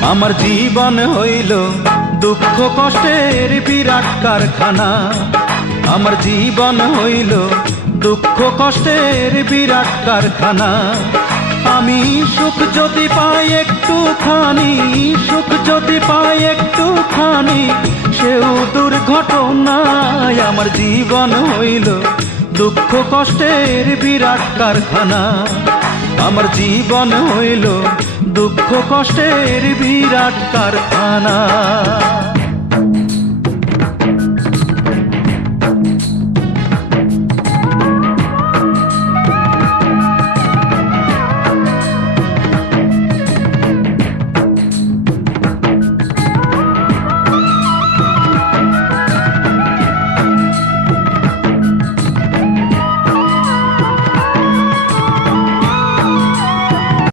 আমার জীবন হইল দুঃখ কষ্টের বিরাট কারখানা। আমার জীবন হইল দুঃখ কষ্টের বিরাট কারখানা। আমি সুখ যদি পাই একটুখানি, সুখ যদি পাই একটুখানি, সেও দুর্ঘটনায়। আমার জীবন হইল দুঃখ কষ্টের বিরাট কারখানা। আমার জীবন হইল দুঃখ কষ্টের বিরাট কারখানা।